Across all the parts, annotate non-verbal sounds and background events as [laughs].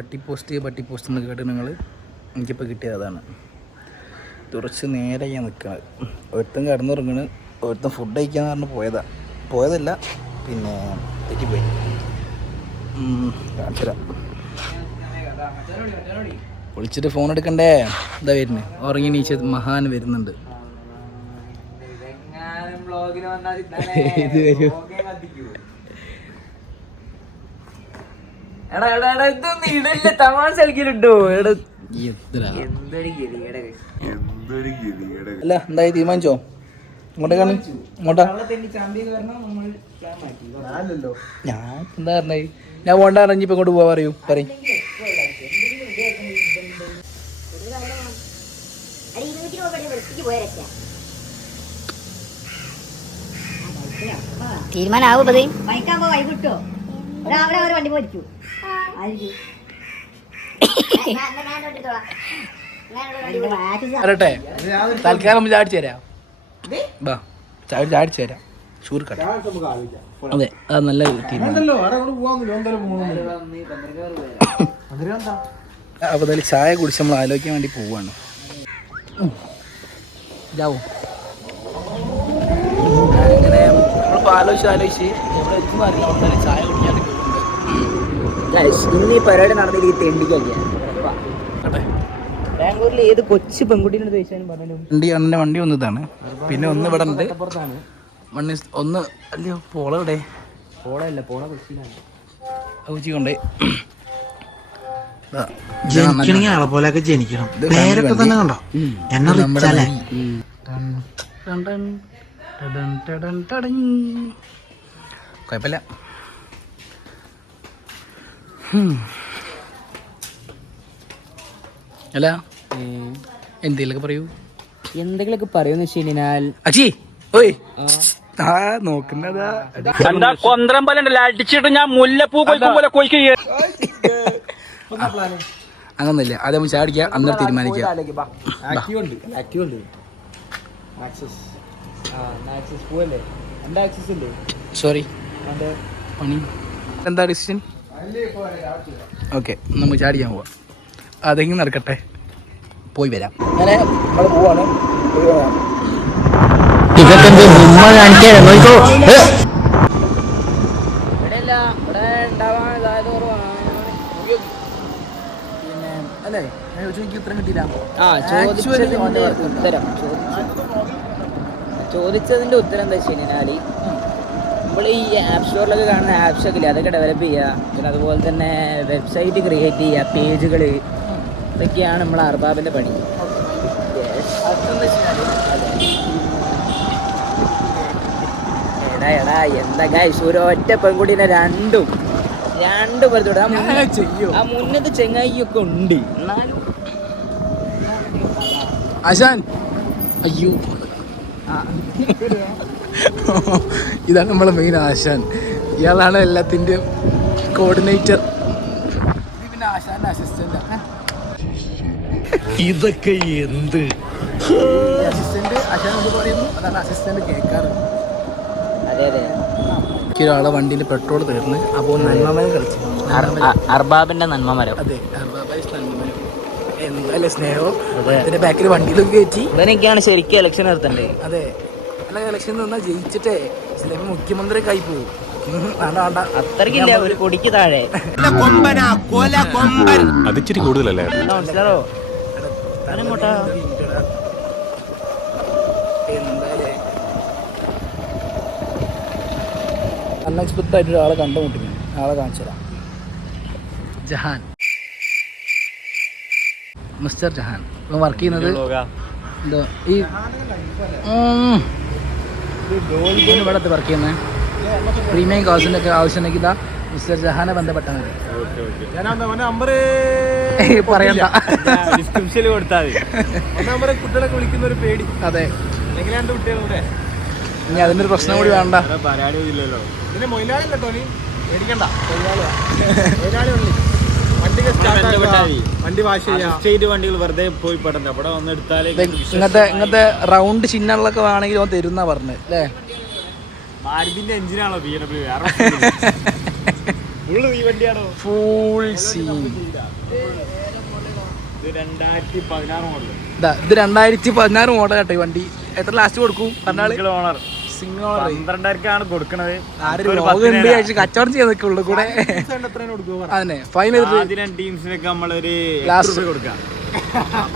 പട്ടി പോസ്റ്റ് പട്ടി പോസ്റ്റ് എന്ന് കേട്ട് നിങ്ങൾ എനിക്കിപ്പോൾ കിട്ടിയത് അതാണ്. തുറച്ച് നേരെ ഞാൻ നിൽക്കണത് ഒരുത്തൻ കിടന്നുറങ്ങണ് ഒരുത്തൻ ഫുഡ് കഴിക്കാന്ന് പറഞ്ഞ് പോയതാ. പോയതല്ല പിന്നെ തെറ്റിപ്പോയി. വിളിച്ചിട്ട് ഫോൺ എടുക്കണ്ടേ? എന്താ വരുന്നത് ഉറങ്ങി നീച്ച മഹാൻ വരുന്നുണ്ട്. [laughs] ഇത് വരും. എടാ എടാ എടാ ഇതൊന്നും ഇടല്ല. തമാശ കളിക്കലുണ്ടോ എടാ എത്ര എന്തൊരു guys. അല്ല എന്തായി തീരുമാനിച്ചോ? ഇങ്ങോട്ടേക്കാണ് ഇങ്ങോട്ടാ. ഞാൻ എന്താ പറഞ്ഞേ? ഞാൻ പോണ്ട ഇപ്പൊ ഇങ്ങോട്ട് പോവാ പറയൂ. പറയും. തീരുമാനാവും പതി. വൈകിട്ടോ? രാവിലെ ഒരു വണ്ടി പോയിരിക്കൂ വരട്ടെ. തൽക്കാലം ചാടിച്ചു തരാം ബാ ചാടി ചാടിച്ചു തരാം ഷൂർ കട്ട അതെ അത് നല്ല തീരുമാനം അപ്പൊ എന്തായാലും ചായ കുടിച്ച് നമ്മൾ ആലോചിക്കാൻ വേണ്ടി പോവാണ്. ഇതാവോ അങ്ങനെ നമ്മളിപ്പോൾ ആലോചിച്ച് ആലോചിച്ച് എവിടെ എത്തുന്ന അറിയില്ല. ചായ കുടിക്കാൻ ഇന്ന് ഈ പരിപാടി നടന്നില്ല ഈ തെണ്ടിക്കൊക്കെ ബാംഗ്ലൂരിൽ ഏത് കൊച്ചു പെൺകുട്ടീനെ ചോദിച്ചാലും പറഞ്ഞു വണ്ടി അണ്ണന്റെ വണ്ടി വന്നതാണ്. പിന്നെ ഒന്ന് ഇവിടെ ഉണ്ട്. മണ്ണി ഒന്ന് അല്ലയോ പോള ഇവിടെ പോളല്ല പോള കൊച്ചിയിലാണ്. കൊണ്ടേ ജനിക്കണമെങ്കിൽ ആളെ പോലെയൊക്കെ ജനിക്കണം പേരൊക്കെ തന്നെ കണ്ടോ. എന്നെ റിച്ചല്ലേ കുഴപ്പമില്ല. അല്ല എന്തെങ്കിലുമൊക്കെ പറയൂ. എന്തെങ്കിലുമൊക്കെ പറയുമെന്ന് വെച്ച് കഴിഞ്ഞാൽ അച്ചി ഓയ്. ആ. നോക്കുന്നതാ. എന്താ കൊന്ത്രം പോലെ ഉണ്ടല്ലോ. അടിച്ചിട്ട് ഞാൻ മുല്ലപ്പൂ കൊയ്ക്കും പോലെ കൊയ്ക്കുക അങ്ങനൊന്നുമില്ല. അത് നമ്മൾ ചാടിക്കുക അന്നേരം തീരുമാനിക്കുക സോറി പണി. എന്താ ഡിസിഷൻ? ഓക്കെ നമുക്ക് ചാടിക്കാൻ പോവാം. അതെങ്കിൽ നടക്കട്ടെ. പോയി വരാം. അങ്ങനെ നമ്മൾ പോവാണ്. ഇതൊക്കെ ഉമ്മ കാണിക്കാൻ നോക്കോ. അല്ലേ? ഞാൻ ചോദിച്ചു എനിക്ക് ഉത്തരം കിട്ടിയില്ല. ആ ചോദിച്ചതിന്റെ ഉത്തരം. ചോദിച്ചതിന്റെ ഉത്തരം എന്താ വെച്ച് കഴിഞ്ഞാൽ നമ്മൾ ഈ ആപ്പ് സ്റ്റോറിലൊക്കെ കാണുന്ന ആപ്സൊക്കെ ഇല്ലേ? അതൊക്കെ ഡെവലപ്പ് ചെയ്യുക. പിന്നെ അതുപോലെ തന്നെ വെബ്സൈറ്റ് ക്രിയേറ്റ് ചെയ്യുക പേജുകൾ ഇതൊക്കെയാണ് നമ്മൾ അർബാബിന്റെ പണി. എടാ എടാ എന്താ ഗൈസ് ഒരു ഒറ്റ പെൺകുട്ടീനെ രണ്ടും രണ്ടും പേർത്തോടെ ആ മുന്നത്തെ ചെങ്ങായിയൊക്കെ ഉണ്ട്. എന്നാലും അയ്യോ. [laughs] ഇതാണ് നമ്മളെ മെയിൻ ആശാൻ. ഇയാളാണ് എല്ലാത്തിന്റെയും കോർഡിനേറ്റർ പിന്നെ ആശാന്റെ അസിസ്റ്റന്റ് ഇതൊക്കെ എന്ത്? അസിസ്റ്റന്റ് അശാൻ എന്ന് പറയുന്നു? അതാണ് അസിസ്റ്റന്റ് കേൾക്കാറ്. അതെ അതെ. ഒരാളെ വണ്ടിയിൽ പെട്രോൾ തീർന്ന് അപ്പോൾ നന്മമരം കളിച്ചു. അർബാബിന്റെ നന്മമരം. അതെ നന്മമരം. എന്തായാലും സ്നേഹം? അതിന്റെ ബാക്കിൽ വണ്ടിയിലൊക്കെ കയറ്റി. ഇവനൊക്കെയാണ് ശരിക്കും ഇലക്ഷൻ നടത്തണ്ടേ അതെ. അല്ല ഇലക്ഷൻ നിന്നാൽ ജയിച്ചിട്ടേ ചിലപ്പോൾ മുഖ്യമന്ത്രി കൈ പോകും അത്രക്കില്ല ഒരു കൊടിക്ക് താഴെ? അതിച്ചിരി കൂടുതലല്ലേ? മനസ്സിലാവോ? അൺഎക്സ്പെക്റ്റഡ് ആയിട്ട് ഒരാളെ കണ്ടുമുട്ടി. ആളെ കാണിച്ചു തരാം. ജഹാൻ. മിസ്റ്റർ ജഹാൻ. വർക്ക് ചെയ്യുന്നത് എന്തോ ഈ ഉം. ഇവൻ ഇവിടെ വർക്ക് ചെയ്യുന്നത് പ്രീമിയം കാസിന്റെ ഒക്കെ ആവശ്യമുണ്ടെങ്കിൽ ഇതാ മിസ്റ്റർ ജഹാനെ ബന്ധപ്പെട്ടാൽ മതി. പറയണ്ട. ഡിസ്ക്രിപ്ഷനിൽ കൊടുത്താൽ മതി. കുട്ടികളൊക്കെ വിളിക്കുന്ന ഒരു പേടി. അതെ. കുട്ടികളുടെ ഇനി അതിന്റെ ഒരു പ്രശ്നം കൂടി വേണ്ട. പരാതിയില്ലല്ലോ പിന്നെ മൊയിലാളില്ല ടോണി? പേടിക്കണ്ട. മൊയിലാളി [laughs] ഉള്ളി വണ്ടിക്ക് സ്റ്റാർട്ട് ബന്ധപ്പെട്ടാൽ മതി. വണ്ടി വാഷ് ചെയ്യാം. സ്റ്റേറ്റ് വണ്ടികൾ വെറുതെ പോയി പെടണ്ട. അവിടെ വന്ന് എടുത്താലേ ഇത് ഇങ്ങനത്തെ ഇങ്ങനത്തെ റൗണ്ട് ചിഹ്നങ്ങളൊക്കെ വേണമെങ്കിൽ ഓൻ തരുന്ന പറഞ്ഞത് അല്ലേ? മാരുതിന്റെ എഞ്ചിനാണോ ബി ഡബ്ല്യു വേറെ [laughs] ഫുള്ള് ഈ വണ്ടിയാണോ? ഫുൾ സി ഇത് രണ്ടായിരത്തി പതിനാറ് മോഡൽ കേട്ടോ ഈ വണ്ടി. എത്ര ലാസ്റ്റ് കൊടുക്കും? പറഞ്ഞാൽ ഓണർ പന്ത്രണ്ടായിരക്കാണ് കൊടുക്കണത്. കച്ചവടം ചെയ്യാൻ നിൽക്കുള്ളൂ കൂടെ അതന്നെ ഫൈൻ ടീംസിനൊക്കെ നമ്മളൊരു ലാസ്റ്റ് കൊടുക്കാം.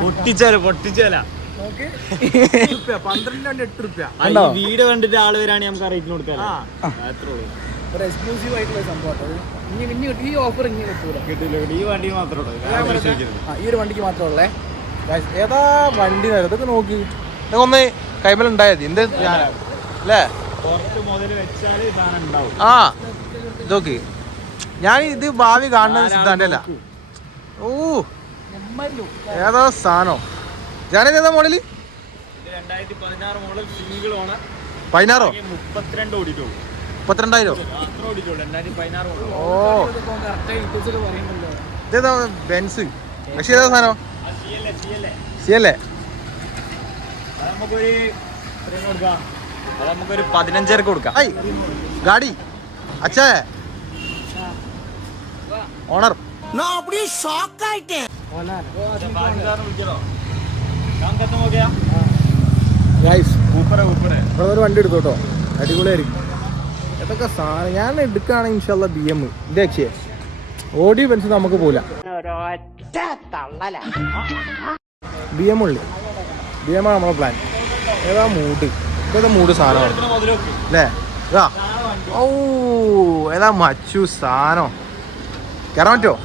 പൊട്ടിച്ചാല പൊട്ടിച്ചാല. [laughs] പന്ത്രണ്ട് രണ്ട് എട്ട് റുപ്യ ഈ വീട് കണ്ടിട്ട് ആൾ വരാണ് നമുക്ക് ആ റേറ്റിന് കൊടുക്കാം ഒരു എക്സ്ക്ലൂസീവ് ആയിട്ടുള്ള. ഇനി ഇനി ഈ ഓഫർ ഇനി കിട്ടൂല. കിട്ടില്ല ഈ വണ്ടി മാത്രമേ ഉള്ളൂ. ആ, ഈ ഒരു വണ്ടിക്ക് മാത്രമേ ഏതാ വണ്ടി ഇതൊക്കെ നോക്കി. ഒന്ന് കൈമലുണ്ടായത് എന്ത് അല്ലേ പുറത്ത് മുതൽ വെച്ചാൽ ഇതാണ് ഉണ്ടാവും ആ ഇതൊക്കെ. ഞാൻ ഇത് ഭാവി കാണുന്നത് സിദ്ധാന്റെ അല്ല ഓ ഏതാ സാധനം? ഞാനത് ഏതാ മോഡൽ ഇത് രണ്ടായിരത്തി മോഡൽ സിംഗിൾ ഓണർ. പതിനാറോ? മുപ്പത്തിരണ്ടായിരോ? ഓ. ഇതേതാ ബെൻസ്? പക്ഷേ ഏതാ സാധനം? സി അല്ലേ നമുക്കൊരു കൊടുക്കാം? അത് നമുക്കൊരു കൊടുക്കാം. ഐ ഗാഡി അച്ഛേ. ഓണർ. ഒരു വണ്ടി എടുത്തോട്ടോ. അടിപൊളിയായിരിക്കും. ഇതൊക്കെ സാധനം. ഞാൻ എടുക്കുകയാണെങ്കിൽ ഇൻഷാല്ല ബി എം ഇതേ അക്ഷയ. ഓടി ബെൻസ് നമുക്ക് പോല ബി എം ഉള്ളി. ബി എം ആണ് നമ്മളെ പ്ലാൻ ഏതാ മൂഡ് ഇതേതാ മൂട് സാധനമാണ്. അല്ലേ? ഇതാ. ഓ ഏതാ മച്ചു സാധനം? കയറാൻ പറ്റുമോ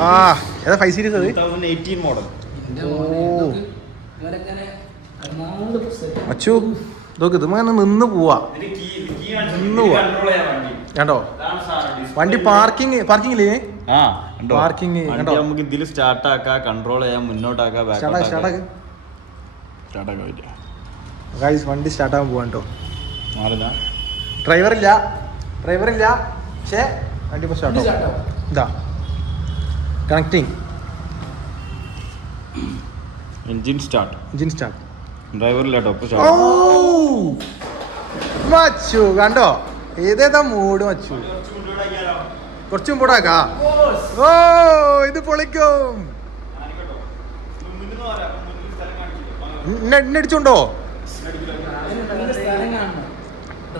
ആ ഏതാ ഫൈവ് സീരീസ് അത്? മോഡൽ ഓ. മച്ചു നോക്ക് ഇത് അങ്ങനെ നിന്ന് പോവാ. നിന്ന് പോവാ. കണ്ടോ? വണ്ടി പാർക്കിംഗ് പാർക്കിംഗ് ഇല്ലേ? പാർക്കിംഗ് കണ്ടോ? നമുക്ക് ഇതിൽ സ്റ്റാർട്ട് ആക്കാം കൺട്രോൾ ചെയ്യാം മുന്നോട്ടാക്കാം സ്റ്റാർട്ടാക്കാം സ്റ്റാർട്ടാക്കാം ഗൈസ് വണ്ടി സ്റ്റാർട്ടാകാൻ പോവാൻ കേട്ടോ ഡ്രൈവർ ഇല്ല. പക്ഷേ വണ്ടി ഇപ്പോൾ സ്റ്റാർട്ടാകും ഇതാ. Connecting engine start engine start ഡ്രൈവറില്ല ഓ മച്ചു കണ്ടോ? ഏതേതാ മൂഡ് മച്ചു? കുറച്ചും കൂടാക്കാ ഓ ഇത് പൊളിക്കും. ഇന്നെ- ഇന്നെ അടിച്ചോണ്ടോ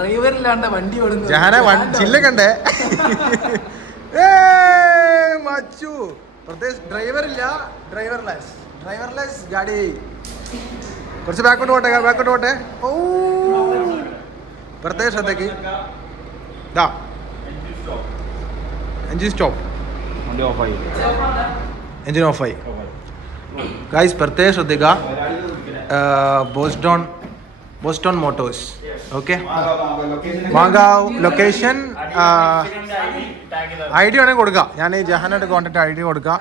ഡ്രൈവർ ഇല്ലാണ്ട് വണ്ടി ഓടുന്നു ജഹാന ചില്ല കണ്ടേ. [laughs] മച്ചു. പ്രത്യേകിച്ച് ഡ്രൈവർ ഇല്ല ഡ്രൈവർലെസ്. ഡ്രൈവർലെസ് ഗാഡി. കുറച്ച് ബാക്കോട്ട് പോട്ടെ ബാക്കോട്ട് പോട്ടെ. ഓ. പ്രത്യേക ശ്രദ്ധയ്ക്ക് ഇതാ എഞ്ചിൻ സ്റ്റോപ്പ്. വണ്ടി ഓഫായി. എഞ്ചിൻ ഓഫായി. ഗായ്സ് പ്രത്യേക ശ്രദ്ധിക്കുക Boston Boston motors. Okay Mankavu location I D വേണമെങ്കിൽ കൊടുക്കാം. ഞാൻ ജഹാനായിട്ട് കോൺടാക്ട് ഐ ഡി കൊടുക്കാം.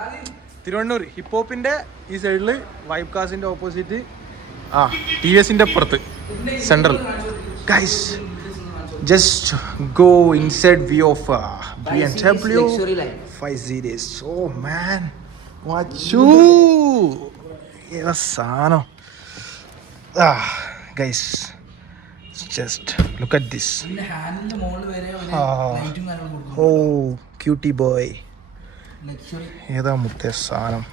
തിരുവണ്ണൂർ ഹിപ്പ് ഹോപ്പിന്റെ ഈ സൈഡിൽ വൈബ് കാസിന്റെ ഓപ്പോസിറ്റ് ആ ടി വി എസിന്റെ അപ്പുറത്ത് central guys just go inside view of B M W five series oh man watch ഏതാ സാധനം ആ guys just look at this oh cutie boy ഏതാ മുത്തേ സാധനം?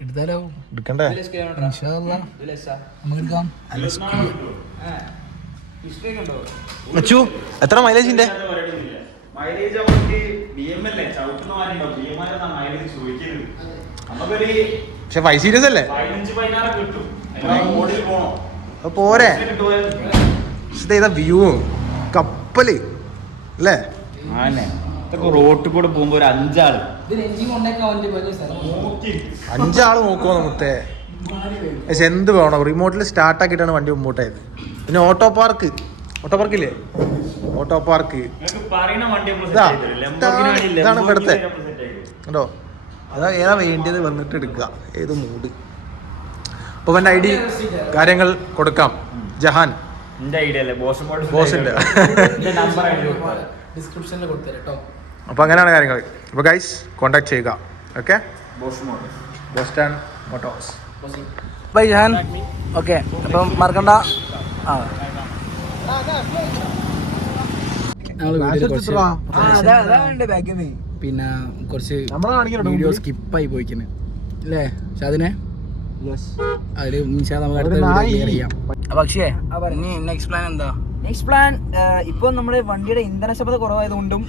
എടുത്താലോ? എടുക്കണ്ടേ? എത്ര മൈലേജിന്റെ മൈലേജ് ബി എം അല്ലേ? ചവിട്ടുന്ന മാരുണ്ടോ ബി എം ആരെന്നാ മൈലേജ് ചോദിക്കുന്നത് നമുക്കൊരു പക്ഷെ ഫൈവ് സീരീസ് അല്ലേ? പോരെ? ഇത് വ്യൂ കപ്പൽ. അല്ലേ? റോട്ടിൽ കൂടെ പോകുമ്പോ ഒരു അഞ്ചാൾ. അഞ്ചാൾ നോക്കുമോ നമുക്കേ പക്ഷെ എന്ത് വേണം? റിമോട്ടിൽ സ്റ്റാർട്ട് ആക്കിയിട്ടാണ് വണ്ടി മുമ്പോട്ടായത്. പിന്നെ ഓട്ടോ പാർക്ക് ഓട്ടോ പാർക്ക് ഇല്ലേ? Auto park. ഇതാണ് ഇവിടുത്തെ. കണ്ടോ? കേട്ടോ അതാ ഏതാ വേണ്ടിയത് വന്നിട്ട് എടുക്കുക. ഏത് മൂഡ് അപ്പോൾ എന്റെ ഐ ഡി കാര്യങ്ങൾ കൊടുക്കാം. ജഹാൻ. ബോസിന്റെ അപ്പോൾ അങ്ങനെയാണ് കാര്യങ്ങൾ. അപ്പോൾ ഗൈസ് കോൺടാക്ട് ചെയ്യുക. Okay Boston motors bye Jahan. Okay അപ്പം മറക്കണ്ട. ആ. ഞങ്ങൾ വീട്ടിൽ കുറച്ച് പിന്നെ കുറച്ച് വീഡിയോ സ്കിപ്പായി പോയിക്കുന്നു അല്ലേ ഷാദിനെ? അതിൽ നമുക്ക് അടുത്ത clear ചെയ്യാം. പക്ഷേ ഇനി നെക്സ്റ്റ് പ്ലാൻ എന്താ? നെക്സ്റ്റ് പ്ലാൻ ഇപ്പൊ നമ്മുടെ വണ്ടിയുടെ ഇന്ധന ശബ്ദ കുറവായതുകൊണ്ടും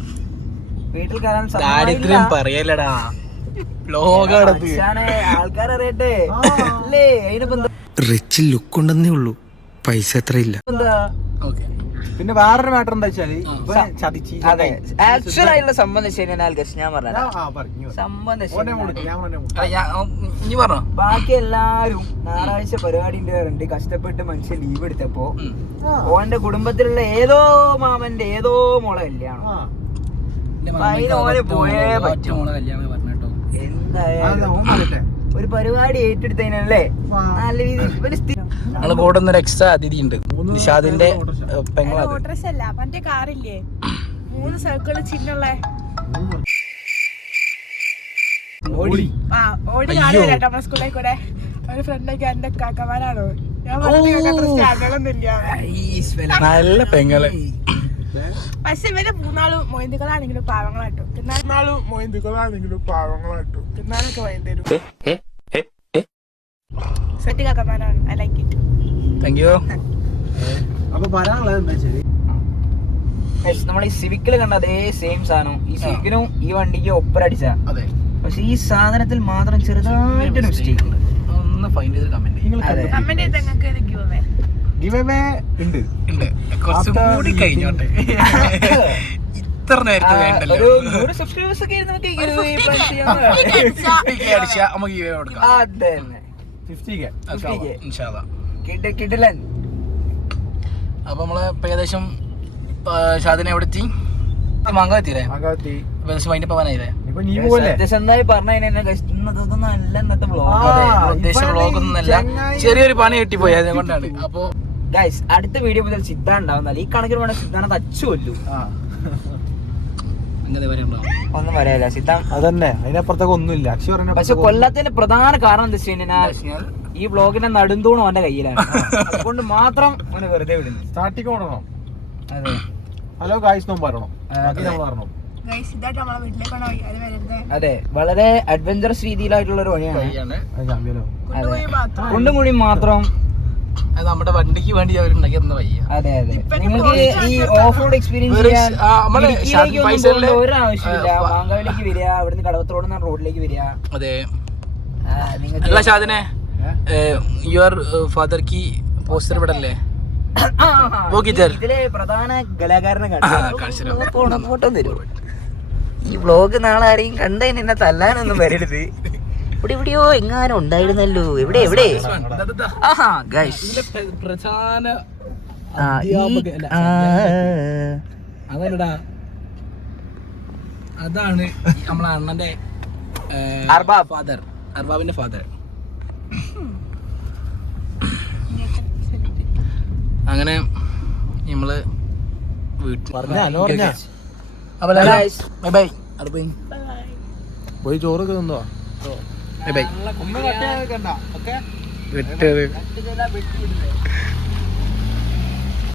വീട്ടിൽ കയറാൻ ദാരിദ്ര്യം പറയലടാ. ആൾക്കാരറിയട്ടെ റിച്ച് ലുക്ക് ഉണ്ടെന്നേ ഉള്ളൂ. പൈസ എത്രയില്ല ഓക്കെ പിന്നെ വേറൊരു മാറ്റർ എന്താ വെച്ചാൽ ഇവൻ അതെ. ആക്ച്വൽ ആയിട്ടുള്ള സംഭവം വെച്ച് കഴിഞ്ഞാൽ ഗസ് ഞാൻ പറഞ്ഞു സംഭവം. ഇനി പറഞ്ഞോ? ബാക്കി എല്ലാരും ഞായറാഴ്ച പരിപാടിന്റെ ഉണ്ട് കഷ്ടപ്പെട്ട് മനുഷ്യൻ ലീവ് എടുത്തപ്പോ ഓന്റെ കുടുംബത്തിലുള്ള ഏതോ മാമന്റെ ഏതോ മോളെ കല്യാണം. ആ. എന്റെ അതിന് പോയേ പറ്റും. എന്തായാലും ഒരു പരിപാടി ഏറ്റെടുത്തതിനല്ലേ. നല്ല രീതിയിൽ ഞങ്ങൾ കൂടെ ഒന്നൊരു എക്സ്ട്രാ അതിഥി ഉണ്ട് നിഷാദിന്റെ മറ്റേ കാറില്ലേ? മൂന്ന് സർക്കിൾ ഓടി. ആ ഓടി കാണുന്നില്ല നമ്മുടെ സ്കൂളിൽ കൂടെ. ഒരു ഫ്രണ്ടൊക്കെ എന്റെ കാക്കമാരാണോ? ഞാൻ പറഞ്ഞു അത്ര സ്റ്റാൻഡൊന്നുമില്ല നല്ല പെങ്ങൾ. പക്ഷെ ഇവർ മൂന്നാളും മൊയന്തുകളാണെങ്കിലും പാവങ്ങളാട്ടോ മൂന്നാളും മൊയന്തുകളാണെങ്കിലും പാവങ്ങളാട്ടോ എന്നാലൊക്കെ വൈകുന്നേരം set കാക്കമാനാണ് I like it thank you അപ്പൊ പറയാനുള്ളത് എന്താ ശരി നമ്മൾ ഈ സിവിക്കിൽ കണ്ട അതേ സെയിം സാധനം. ഈ സിവിക്കിനും ഈ വണ്ടിക്ക് ഒപ്പരടിച്ച അതെ. പക്ഷെ ഈ സാധനത്തിൽ മാത്രം ചെറുതായിട്ടൊരു മിസ്റ്റേക്ക് ഉണ്ട്. ഒന്ന് ഫൈൻഡ് ചെയ്ത് കമന്റ് അതെ ഗിവ് അവേ ഉണ്ട്. ഉണ്ട്. കുറച്ചും കൂടി കഴിഞ്ഞോട്ടെ. [laughs] ഇത്ര നേരത്തെ വേണ്ടല്ലോ. ഒരു സബ്സ്ക്രൈബേഴ്സ് ഒക്കെ നമുക്ക് giveaway plan ചെയ്യാവുന്നതാണ്. അടിച്ചാ. നമുക്ക് ഈ കൊടുക്കാം. അതന്നെ. ഫിഫ്റ്റി കെ ഫിഫ്റ്റി കെ ഇൻഷാല്ലാ. കിഡ് കിഡിലൻ. അപ്പൊ നമ്മൾ ഏകദേശം ഷാദിനെ എവിടെ എത്തി ഏകദേശം പോവാനായില്ലേ ചെറിയൊരു പണി കിട്ടിപ്പോയി അതുകൊണ്ടാണ് അപ്പൊ ഗൈസ് അടുത്ത വീഡിയോ മുതൽ സിദ്ധാൻ ഉണ്ടാവുന്നല്ല ഈ കണക്കിന് വേണം സിദ്ധാനെ തച്ചു കൊല്ലു. ഒന്നും പറയാല്ല സിദ്ധ അതന്നെ. അതിനപ്പുറത്തൊക്കെ ഒന്നുമില്ല. അക്ഷി പറഞ്ഞ പക്ഷെ കൊല്ലത്തിന്റെ പ്രധാന കാരണം എന്താ വെച്ച് കഴിഞ്ഞാൽ ഈ ബ്ലോഗിന്റെ നടുന്തൂണും അവന്റെ കയ്യിലാണ്. [laughs] അതുകൊണ്ട് മാത്രം അവന് വെറുതെ വിടുന്നു. സ്റ്റാർട്ടിങ് ഓടണം. അതെ. ഹലോ ഗായ്സ് നോമ്പ് പറയണം പറയണം അത്. വളരെ അഡ്വഞ്ചറസ് രീതിയിലായിട്ടുള്ള ഒരു വഴിയാണ്. കുണ്ടും കൂടി മാത്രം അത് നമ്മുടെ വണ്ടിക്ക് വേണ്ടി അവർ ഉണ്ടാക്കി തന്ന വയ്യ. അതെ അതെ. നിങ്ങൾക്ക് ഈ ഓഫ് റോഡ് എക്സ്പീരിയൻസ് ചെയ്യാൻ ഇടുക്കിയിലേക്ക് ഒന്നും പോകേണ്ട ഒരു ആവശ്യമില്ല മാങ്കാവിലേക്ക് വരിക അവിടുന്ന് കടവത്തോട് റോഡിലേക്ക് വരിക. അതെ. അല്ല ഷാദിനെ യുവർ ഫാദർ കി പോസ്റ്റർ ഇവിടെ അല്ലേ? ഇതിലെ പ്രധാന കലാകാരനെ കണ്ടു ഫോട്ടോ തരും ഈ വ്ലോഗ് നാളെ ആരെയും കണ്ടതിന് എന്നെ തല്ലാനൊന്നും വരരുത്. ഇവിടെ എവിടെയോ എങ്ങാനും ഉണ്ടായിരുന്നല്ലോ. എവിടെ എവിടെ? ആഹാ ഗൈസ്. ഇതിലെ പ്രധാന അതല്ലടാ. അതാണ് നമ്മളെ അണ്ണന്റെ അർബാബ്. ഫാദർ അർബാബിന്റെ ഫാദർ അങ്ങനെ നമ്മൾ വീട്ടിൽ. ബൈ ബൈ പോയി ചോറ് തിന്നോ? ബൈ ബൈ വിട്ടത്